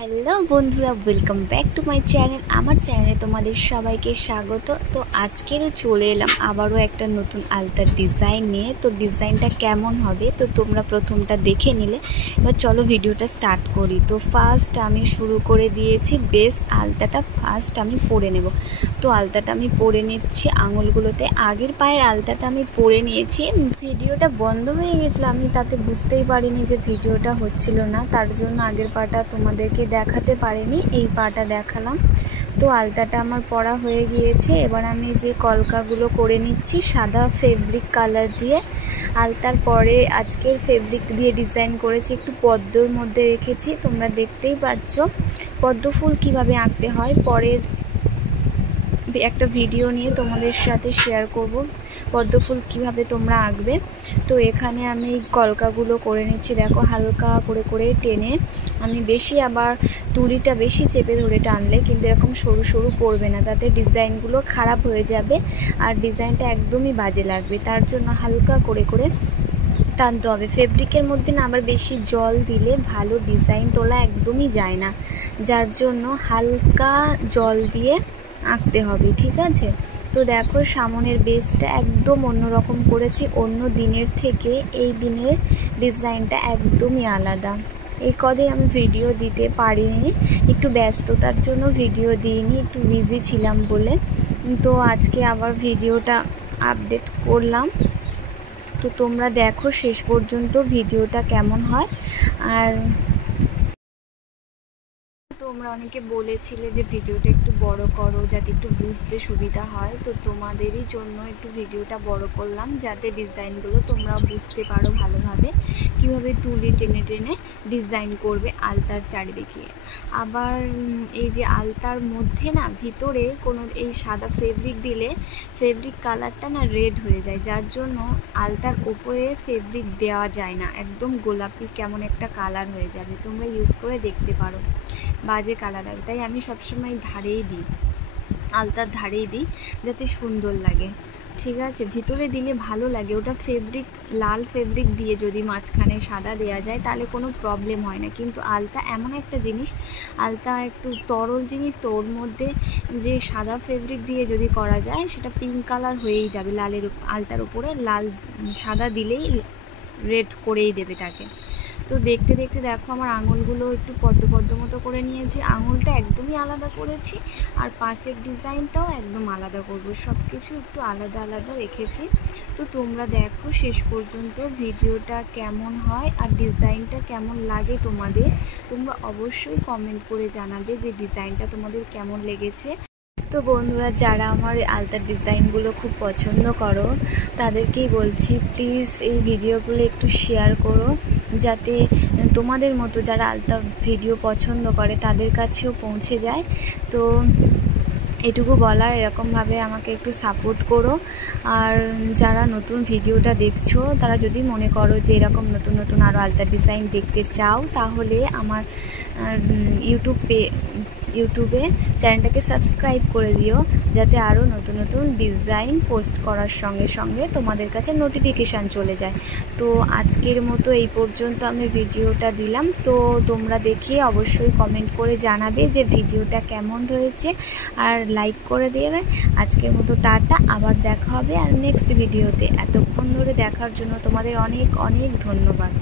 Hello বন্ধুরা, welcome back to my channel. আমার চ্যানেলে তোমাদের সবাইকে স্বাগত। তো আজকেরও চলে এলাম আবারও একটা নতুন আলতার ডিজাইন নিয়ে। তো ডিজাইনটা কেমন হবে তো তোমরা প্রথমটা দেখে নিলে। এবার চলো ভিডিওটা স্টার্ট করি। তো ফার্স্ট আমি শুরু করে দিয়েছি বেস আলতাটা ফার্স্ট আমি পরে নেব। তো আলতাটা আমি পরে নিচ্ছি আঙুলগুলোতে। আগের পায়ের আলতাটা আমি পরে নিয়েছি। ভিডিওটা বন্ধ হয়ে গেছিলো, আমি তাতে বুঝতেই পারিনি যে ভিডিওটা হচ্ছিল না, তার জন্য আগের পাটা তোমাদেরকে দেখাতে পারিনি, এই পাটা দেখালাম। তো আলতাটা আমার পরা হয়ে গিয়েছে। এবার আমি যে কলকাগুলো করে নিচ্ছি সাদা ফেব্রিক কালার দিয়ে। আলতার পরে আজকের ফেব্রিক দিয়ে ডিজাইন করেছি, একটু পদ্মর মধ্যে রেখেছি, তোমরা দেখতেই পাচ্ছ। পদ্ম ফুল কীভাবে আঁকতে হয় পরের একটা ভিডিও নিয়ে তোমাদের সাথে শেয়ার করব, পদ্ম ফুল কীভাবে তোমরা আঁকবে। তো এখানে আমি কলকাগুলো করে নিচ্ছি, দেখো হালকা করে করে টেনে। আমি বেশি আবার তুলিটা বেশি চেপে ধরে টানলে কিন্তু এরকম সরু সরু পড়বে না, তাতে ডিজাইনগুলো খারাপ হয়ে যাবে আর ডিজাইনটা একদমই বাজে লাগবে। তার জন্য হালকা করে করে টানতে হবে। ফেব্রিকের মধ্যে না আবার বেশি জল দিলে ভালো ডিজাইন তোলা একদমই যায় না, যার জন্য হালকা জল দিয়ে আঁকতে হবে, ঠিক আছে। তো দেখো সামনের বেসটা একদম অন্যরকম করেছি, অন্য দিনের থেকে এই দিনের ডিজাইনটা একদমই আলাদা। এই কদিন আমি ভিডিও দিতে পারিনি, একটু ব্যস্ততার জন্য ভিডিও দিইনি, একটু বিজি ছিলাম বলে। তো আজকে আবার ভিডিওটা আপডেট করলাম। তো তোমরা দেখো শেষ পর্যন্ত ভিডিওটা কেমন হয়। আর তোমরা অনেকে বলেছিলে যে ভিডিওটা একটু বড় করো যাতে একটু বুঝতে সুবিধা হয়। তো তোমাদেরই জন্য একটু ভিডিওটা বড় করলাম, যাতে ডিজাইনগুলো তোমরা বুঝতে পারো ভালোভাবে কিভাবে তুলি টেনে টেনে ডিজাইন করবে আলতার চারিদিকে। আবার এই যে আলতার মধ্যে না ভিতরে কোনো এই সাদা ফেব্রিক দিলে ফেব্রিক কালারটা না রেড হয়ে যায়, যার জন্য আলতার ওপরে ফেব্রিক দেওয়া যায় না, একদম গোলাপি কেমন একটা কালার হয়ে যাবে। তোমরা ইউজ করে দেখতে পারো, বাজে কালার হবে। তাই আমি সবসময় ধারেই দিই, আলতার ধারেই দিই, যাতে সুন্দর লাগে, ঠিক আছে। ভিতরে দিলে ভালো লাগে, ওটা ফেব্রিক লাল ফেব্রিক দিয়ে যদি মাঝখানে সাদা দেওয়া যায় তাহলে কোনো প্রবলেম হয় না। কিন্তু আলতা এমন একটা জিনিস, আলতা একটু তরল জিনিস, তো ওর মধ্যে যে সাদা ফেব্রিক দিয়ে যদি করা যায় সেটা পিঙ্ক কালার হয়েই যাবে। লালের আলতার উপরে লাল সাদা দিলেই রেড করেই দেবে তাকে। তো দেখতে দেখতে দেখো আমার আঙুলগুলো একটু পদ্ম পদ্ম মতো করে নিয়েছি, আঙুলটা একদমই আলাদা করেছি আর পাশের ডিজাইনটাও একদম আলাদা করব, সব কিছু একটু আলাদা আলাদা রেখেছি। তো তোমরা দেখো শেষ পর্যন্ত ভিডিওটা কেমন হয় আর ডিজাইনটা কেমন লাগে তোমাদের। তোমরা অবশ্যই কমেন্ট করে জানাবে যে ডিজাইনটা তোমাদের কেমন লেগেছে। তো বন্ধুরা, যারা আমার আলতার ডিজাইনগুলো খুব পছন্দ করো তাদেরকেই বলছি, প্লিজ এই ভিডিওগুলো একটু শেয়ার করো, যাতে তোমাদের মতো যারা আলতা ভিডিও পছন্দ করে তাদের কাছেও পৌঁছে যায়। তো এটুকু বলার, এরকমভাবে আমাকে একটু সাপোর্ট করো। আর যারা নতুন ভিডিওটা দেখছো তারা যদি মনে করো যে এরকম নতুন নতুন আরও আলতার ডিজাইন দেখতে চাও, তাহলে আমার ইউটিউবে চ্যানেলটাকে সাবস্ক্রাইব করে দিও, যাতে আরও নতুন নতুন ডিজাইন পোস্ট করার সঙ্গে সঙ্গে তোমাদের কাছে নোটিফিকেশান চলে যায়। তো আজকের মতো এই পর্যন্ত আমি ভিডিওটা দিলাম। তো তোমরা দেখিয়ে অবশ্যই কমেন্ট করে জানাবে যে ভিডিওটা কেমন হয়েছে আর লাইক করে দেবে। আজকের মতো টাটা, আবার দেখা হবে আর নেক্সট ভিডিওতে। এতক্ষণ ধরে দেখার জন্য তোমাদের অনেক অনেক ধন্যবাদ।